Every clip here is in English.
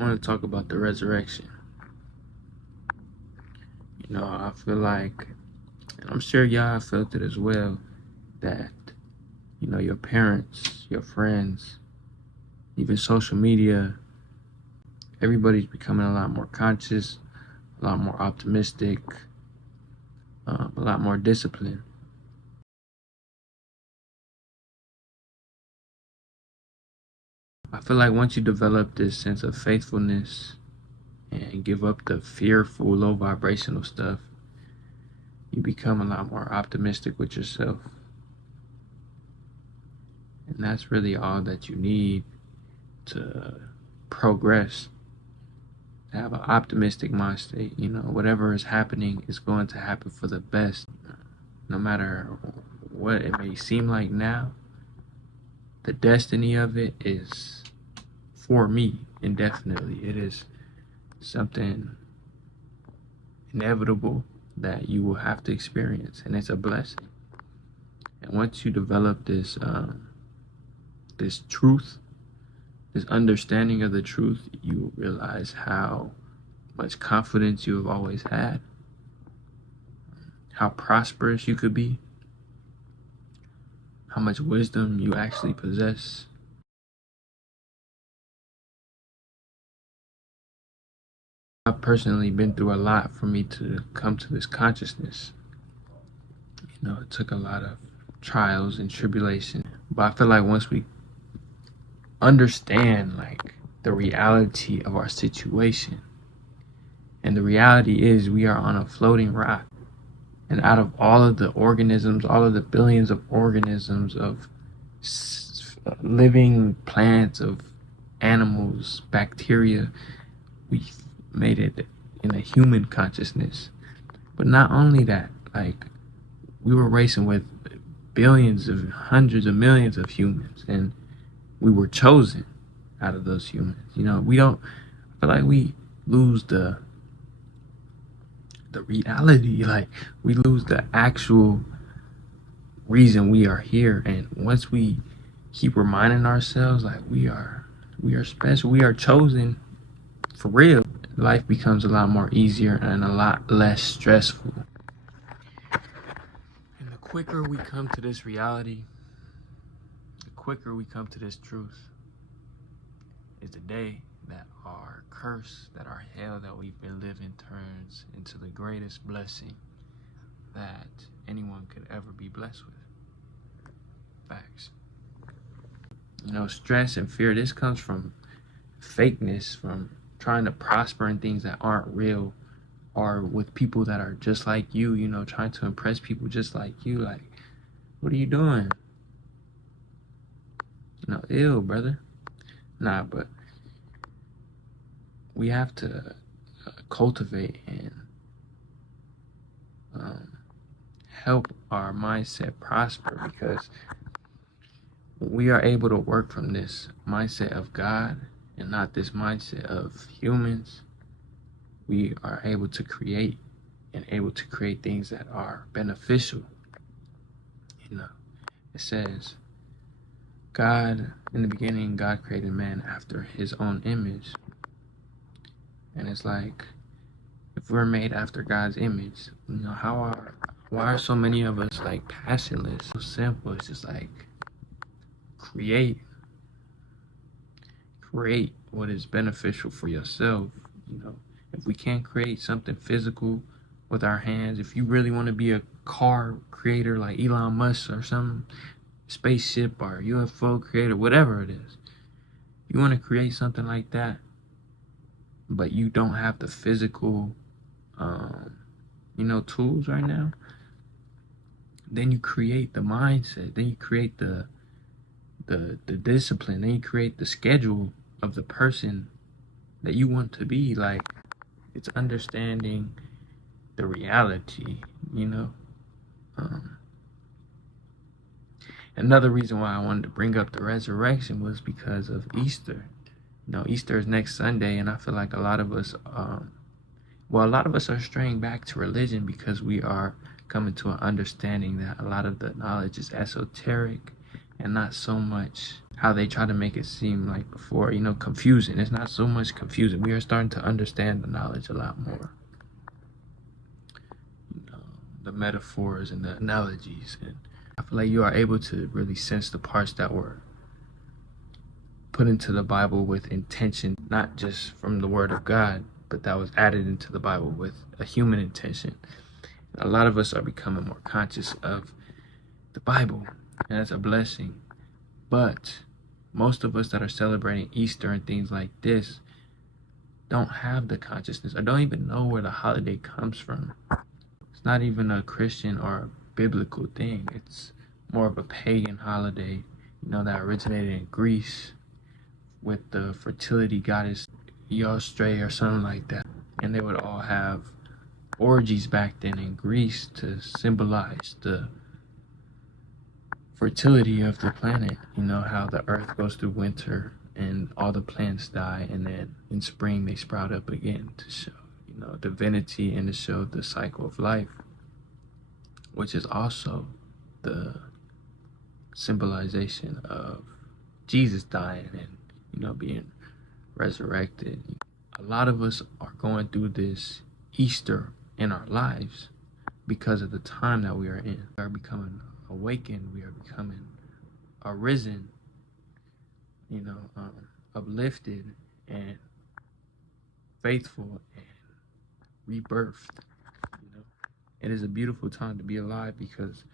I want to talk about the resurrection. I feel like, and I'm sure y'all felt it as well, that, your parents, your friends, even social media, everybody's becoming a lot more conscious, a lot more optimistic, a lot more disciplined. I feel like once you develop this sense of faithfulness and give up the fearful, low vibrational stuff, you become a lot more optimistic with yourself. And that's really all that you need to progress. To have an optimistic mind state. Whatever is happening is going to happen for the best. No matter what it may seem like now, the destiny of it is for me indefinitely. It is something inevitable that you will have to experience, and it's a blessing. And once you develop this truth, this understanding of the truth, you realize how much confidence you have always had, how prosperous you could be, how much wisdom you actually possess. I've personally been through a lot for me to come to this consciousness. It took a lot of trials and tribulation, but I feel like once we understand the reality of our situation, and the reality is we are on a floating rock, and out of all of the organisms, all of the billions of organisms, of living plants, of animals, bacteria, we've made it in a human consciousness. But not only that, we were racing with billions of hundreds of millions of humans, and we were chosen out of those humans. We don't I feel like we lose the reality, we lose the actual reason we are here. And once we keep reminding ourselves we are special, we are chosen for real, life becomes a lot more easier and a lot less stressful. And the quicker we come to this reality, the quicker we come to this truth, is the day that our curse, that our hell that we've been living turns into the greatest blessing that anyone could ever be blessed with. Facts. Stress and fear, this comes from fakeness, from trying to prosper in things that aren't real, or with people that are just like you, trying to impress people just like you. What are you doing? Ill, brother. Nah, but we have to cultivate and help our mindset prosper, because we are able to work from this mindset of God and not this mindset of humans. We are able to create things that are beneficial. It says, God, in the beginning, God created man after his own image. And it's like, if we're made after God's image, why are so many of us passionless? So simple. It's just create what is beneficial for yourself. If we can't create something physical with our hands, if you really want to be a car creator like Elon Musk, or some spaceship or UFO creator, whatever it is, you want to create something like that, but you don't have the physical tools right now, then you create the mindset, then you create the discipline, then you create the schedule of the person that you want to be. It's understanding the reality. Another reason why I wanted to bring up the resurrection was because of Easter. Easter is next Sunday, and I feel like a lot of us are straying back to religion because we are coming to an understanding that a lot of the knowledge is esoteric and not so much how they try to make it seem like before, confusing. It's not so much confusing. We are starting to understand the knowledge a lot more. The metaphors and the analogies. And I feel like you are able to really sense the parts that were put into the Bible with intention, not just from the Word of God, but that was added into the Bible with a human intention. A lot of us are becoming more conscious of the Bible, and that's a blessing. But most of us that are celebrating Easter and things like this don't have the consciousness or don't even know where the holiday comes from. It's not even a Christian or a biblical thing. It's more of a pagan holiday, that originated in Greece with the fertility goddess Eostre or something like that. And they would all have orgies back then in Greece to symbolize the fertility of the planet. How the earth goes through winter and all the plants die, and then in spring they sprout up again to show, divinity and to show the cycle of life, which is also the symbolization of Jesus dying and, being resurrected. A lot of us are going through this Easter in our lives because of the time that we are in. We are becoming awakened. We are becoming arisen, uplifted and faithful and rebirthed. It is a beautiful time to be alive because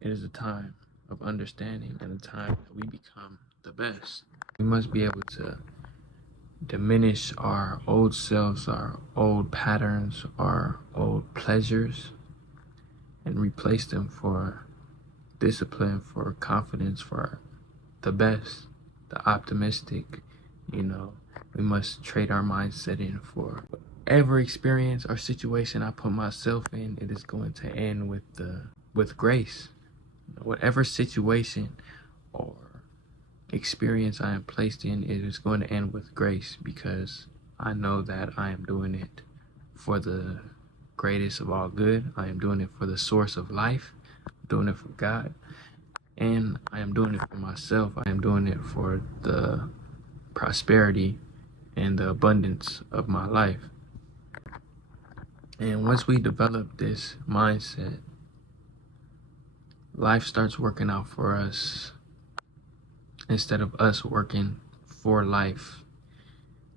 it is a time of understanding and a time that we become the best. We must be able to diminish our old selves, our old patterns, our old pleasures, and replace them for discipline, for confidence, for the best, the optimistic. We must trade our mindset in for whatever experience or situation I put myself in. It is going to end with grace. Whatever situation or experience I am placed in, it is going to end with grace, because I know that I am doing it for the greatest of all good. I am doing it for the source of life. I'm doing it for God. And I am doing it for myself. I am doing it for the prosperity and the abundance of my life. And once we develop this mindset, life starts working out for us instead of us working for life.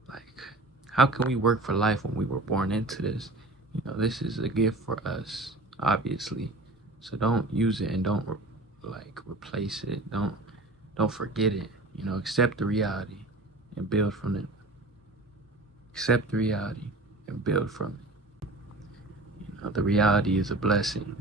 Like, how can we work for life when we were born into this? This is a gift for us, obviously. So don't use it and don't replace it. Don't forget it. Accept the reality and build from it. Accept the reality and build from it. The reality is a blessing.